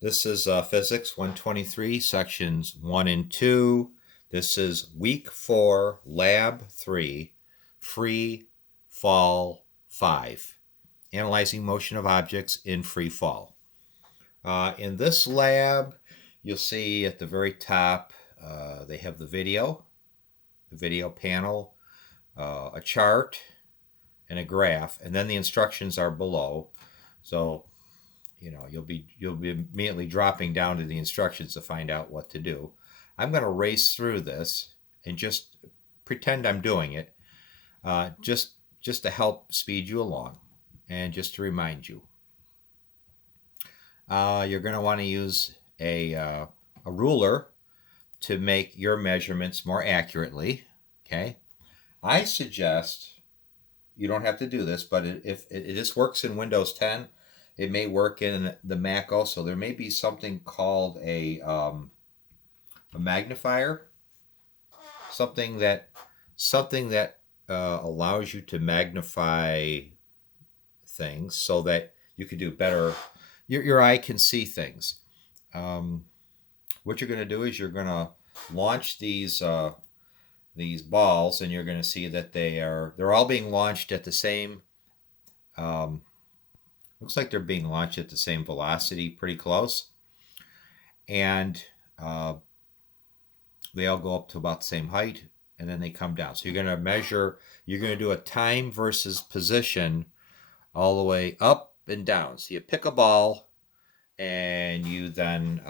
This is Physics 123, Sections 1 and 2. This is Week 4, Lab 3, Free Fall 5, Analyzing Motion of Objects in Free Fall. In this lab, you'll see at the very top, they have the video panel, a chart, and a graph, and then the instructions are below. So you'll be immediately dropping down to the instructions to find out what to do. I'm going to race through this and just pretend I'm doing it, just to help speed you along, and just to remind you. You're going to want to use a ruler to make your measurements more accurately. Okay, I suggest you don't have to do this, but if this works in Windows 10, it may work in the Mac also. There may be something called a magnifier, something that allows you to magnify things so that you can do better. Your eye can see things. What you're going to do is you're going to launch these balls, and you're going to see that they're all being launched at the same. Looks like they're being launched at the same velocity, pretty close, and they all go up to about the same height, and then they come down. So you're going to measure. You're going to do a time versus position all the way up and down. So you pick a ball, and you then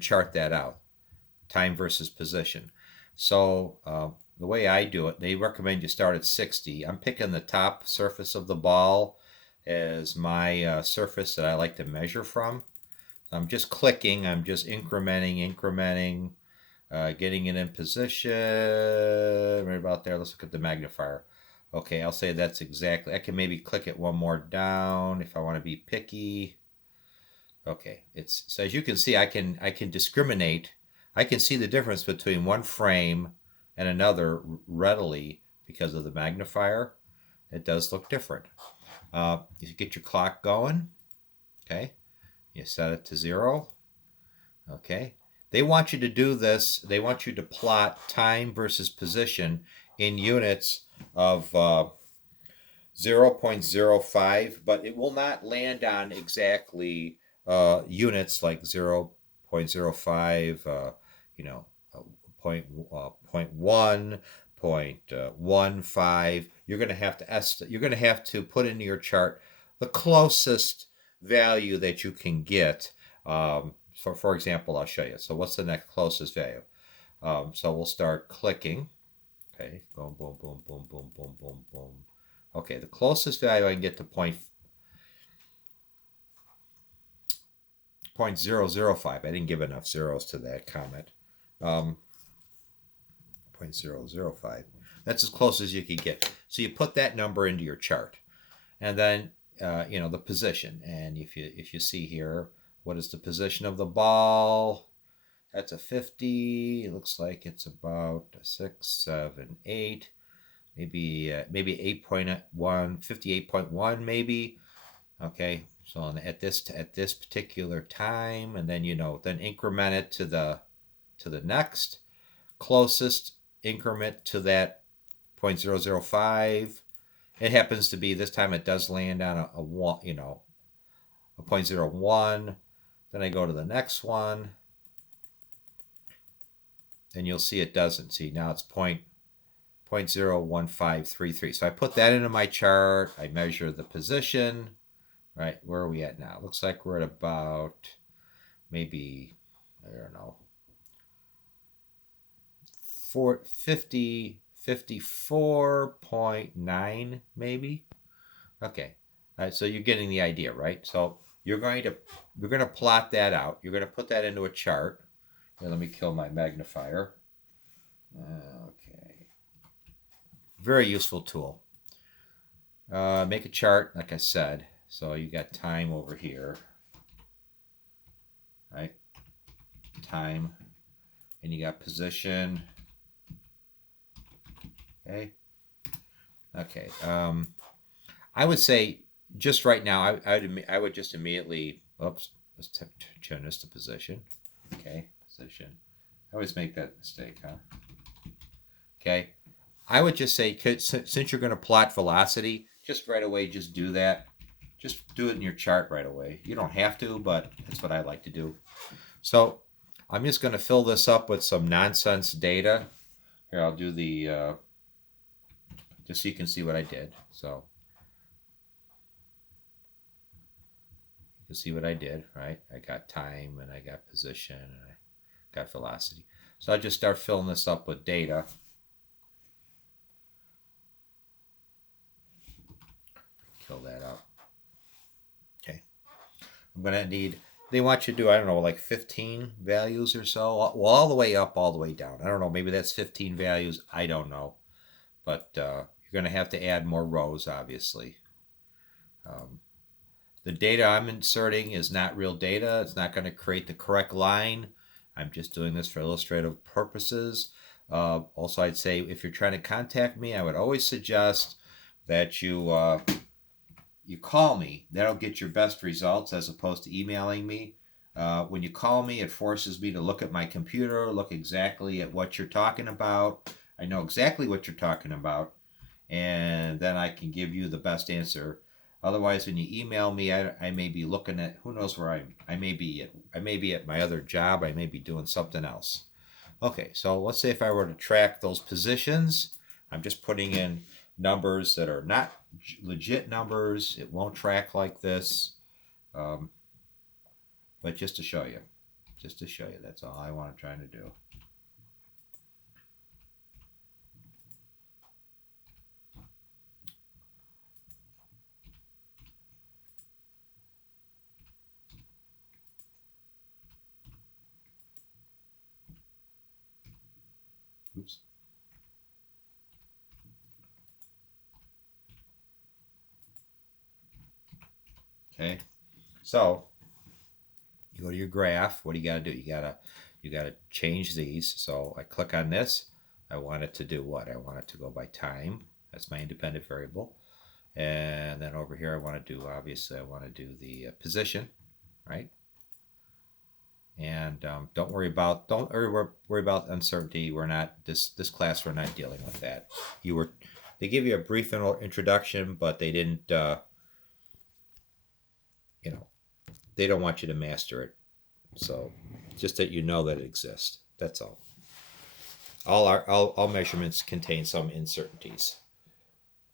chart that out, time versus position. So the way I do it, they recommend you start at 60. I'm picking the top surface of the ball as my surface that I like to measure from. So I'm just clicking, I'm just incrementing, getting it in position. Right about there. Let's look at the magnifier. Okay, I'll say that's exactly. I can maybe click it one more down if I want to be picky. Okay, so as you can see, I can discriminate. I can see the difference between one frame and another readily because of the magnifier. It does look different. You get your clock going. Okay, you set it to 0. Okay, they want you to do this. They want you to plot time versus position in units of 0.05, but it will not land on exactly units like 0.05, point 0.1, 0.15. You're going to have to estimate. You're going to have to put into your chart the closest value that you can get. For example, I'll show you. So what's the next closest value? So we'll start clicking. Okay, boom, boom, boom, boom, boom, boom, boom, boom. Okay, the closest value I can get to 0.005. I didn't give enough zeros to that comment. 0.005. That's as close as you can get. So you put that number into your chart, and then the position. And if you see here, what is the position of the ball? That's a 50. It looks like it's about a 6, 7, 8, maybe 8.1, 58.1 maybe. Okay, so at this particular time, and then then increment it to the next closest increment to that 0.005. It happens to be this time it does land on a 0.01. Then I go to the next one, and you'll see it doesn't. See, now it's 0.01533. So I put that into my chart. I measure the position. Right, where are we at now? Looks like we're at about maybe, I don't know, 54.9 maybe. Okay, all right, so you're getting the idea, right? So we're going to plot that out. You're going to put that into a chart. And let me kill my magnifier. Okay, very useful tool. Make a chart, like I said. So you got time over here, right? Time, and you got position. Okay. I would say just right now, I would just immediately, oops, let's turn this to position. Okay, position. I always make that mistake, huh? Okay, I would just say, since you're going to plot velocity, just right away, just do that. Just do it in your chart right away. You don't have to, but that's what I like to do. So I'm just going to fill this up with some nonsense data. Here, I'll do the, just so you can see what I did. So you can see what I did, right? I got time and I got position and I got velocity. So I just start filling this up with data. Kill that up. Okay. I'm going to need, they want you to do, I don't know, like 15 values or so. Well, all the way up, all the way down. I don't know. Maybe that's 15 values. I don't know. But you're going to have to add more rows, obviously. The data I'm inserting is not real data. It's not going to create the correct line. I'm just doing this for illustrative purposes. Also, I'd say if you're trying to contact me, I would always suggest that you call me. That'll get your best results as opposed to emailing me. When you call me, it forces me to look at my computer, look exactly at what you're talking about. I know exactly what you're talking about, and then I can give you the best answer. Otherwise, when you email me, I may be looking at who knows where I may be at. I may be at my other job. I may be doing something else. Okay, so let's say if I were to track those positions, I'm just putting in numbers that are not legit numbers. It won't track like this, um, but just to show you, that's all I want to try to do. Oops. Okay, so you go to your graph. What do you got to do? You gotta change these. So I click on this. I want it to do what? I want it to go by time. That's my independent variable. And then over here, I want to do, obviously, I want to do the position, right? And don't worry about uncertainty. We're not this class. We're not dealing with that. They give you a brief introduction, but they didn't. You know, they don't want you to master it. So just that you know that it exists. That's all. All measurements contain some uncertainties.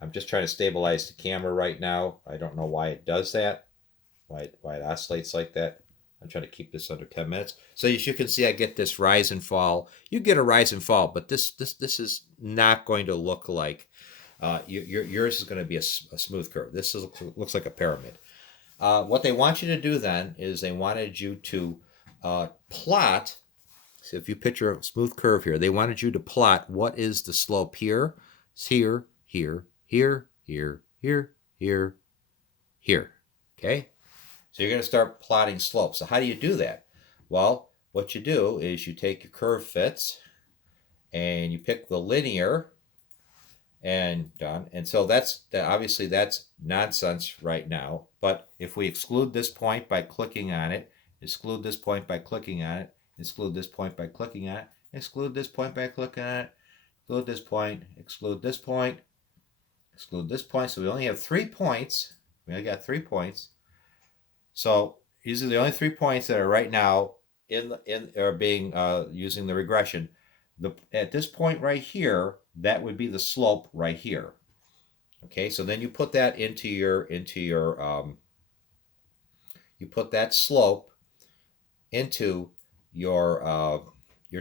I'm just trying to stabilize the camera right now. I don't know why it does that. Why it oscillates like that. I'm trying to keep this under 10 minutes. So as you can see, I get this rise and fall. You get a rise and fall, but this is not going to look like yours is going to be a smooth curve. Looks like a pyramid. What they want you to do then is they wanted you to plot. So if you picture a smooth curve here, they wanted you to plot what is the slope here. It's here, here, here, here, here, here, here. Okay? So you're going to start plotting slopes. So how do you do that? Well, what you do is you take your curve fits and you pick the linear and done. And so obviously that's nonsense right now. But if we exclude this point by clicking on it, exclude this point by clicking on it, exclude this point by clicking on it, exclude this point by clicking on it, exclude this point, exclude this point, exclude this point. So we only have 3 points. We only got 3 points. So these are the only 3 points that are right now in are being using the regression. At this point right here, that would be the slope right here. Okay, so then you put that into your you put that slope into your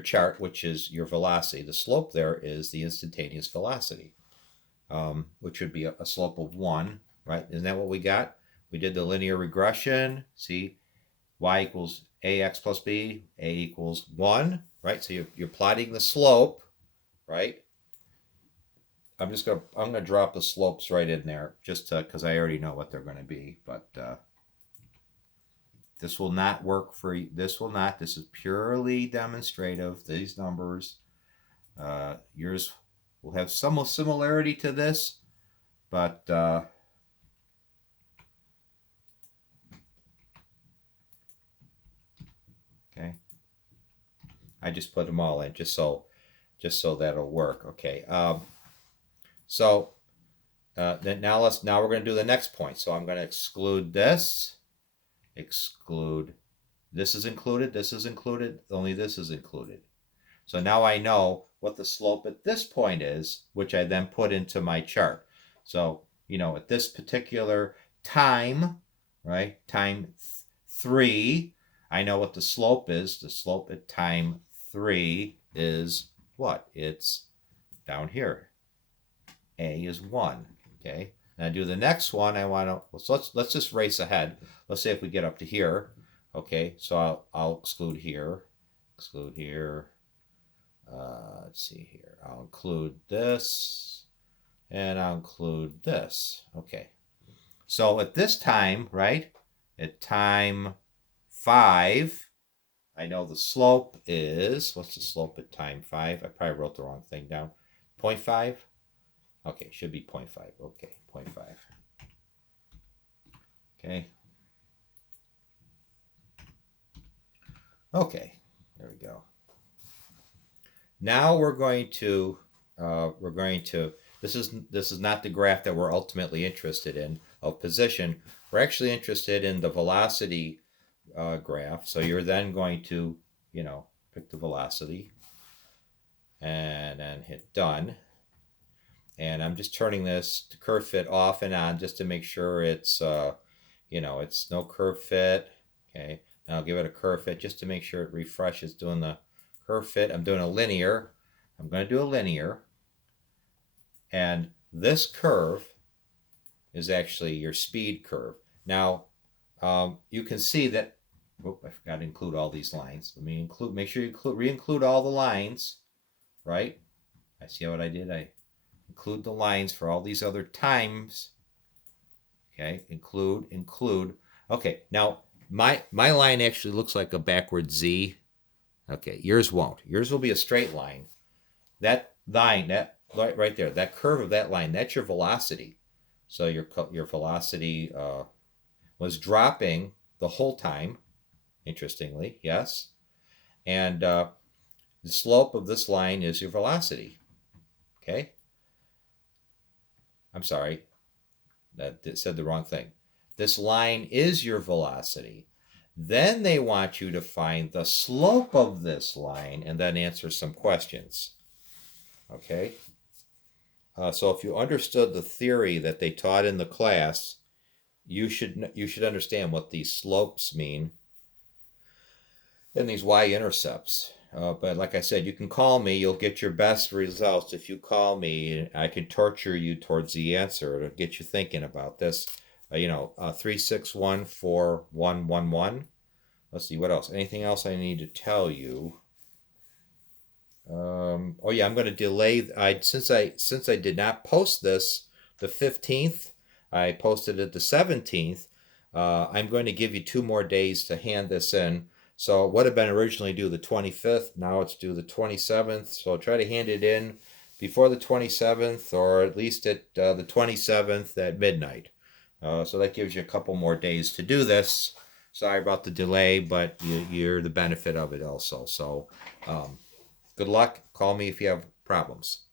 chart, which is your velocity. The slope there is the instantaneous velocity, which would be a slope of 1, right? Isn't that what we got? We did the linear regression. See, y equals ax plus b, a equals 1, right? So you're plotting the slope, right? I'm gonna drop the slopes right in there just because I already know what they're going to be, but this will not work for you. This will not. This is purely demonstrative. These numbers, yours will have some similarity to this, but I just put them all in just so that'll work. Okay. So then now we're going to do the next point. So I'm going to exclude this, exclude this is included, only this is included. So now I know what the slope at this point is, which I then put into my chart. So, at this particular time, right, time 3, I know what the slope is. The slope at time 3 is what? It's down here. A is 1. Okay. Now do the next one. I want to let's just race ahead. Let's say if we get up to here. Okay. So I'll exclude here. Exclude here. Let's see here. I'll include this, and I'll include this. Okay. So at this time, right? At time 5, I know the slope is, what's the slope at time 5? I probably wrote the wrong thing down. 0.5? Okay, should be 0.5. Okay, 0.5. Okay. Okay, there we go. Now we're going to, this is not the graph that we're ultimately interested in of position. We're actually interested in the velocity graph. So you're then going to, pick the velocity and then hit done. And I'm just turning this to curve fit off and on just to make sure it's, it's no curve fit. Okay. And I'll give it a curve fit just to make sure it refreshes doing the curve fit. I'm doing a linear. I'm going to do a linear. And this curve is actually your speed curve. Now, you can see that, I forgot to include all these lines. Let me make sure you re-include all the lines, right? I see what I did. I include the lines for all these other times. Okay, include. Okay, now my line actually looks like a backward Z. Okay, yours won't. Yours will be a straight line. That line, that right there, that curve of that line, that's your velocity. So your velocity was dropping the whole time, interestingly, yes. And the slope of this line is your velocity. Okay. I'm sorry, that said the wrong thing. This line is your velocity. Then they want you to find the slope of this line and then answer some questions. Okay. So if you understood the theory that they taught in the class, you should understand what these slopes mean and these y-intercepts. But like I said, you can call me. You'll get your best results if you call me. I can torture you towards the answer to get you thinking about this. 3614111. Let's see what else. Anything else I need to tell you? Oh yeah, I'm going to delay. Since I did not post this the 15th, I posted it the 17th. I'm going to give you 2 more days to hand this in. So it would have been originally due the 25th. Now it's due the 27th. So I'll try to hand it in before the 27th, or at least at the 27th at midnight. So that gives you a couple more days to do this. Sorry about the delay, but you're the benefit of it also. So good luck. Call me if you have problems.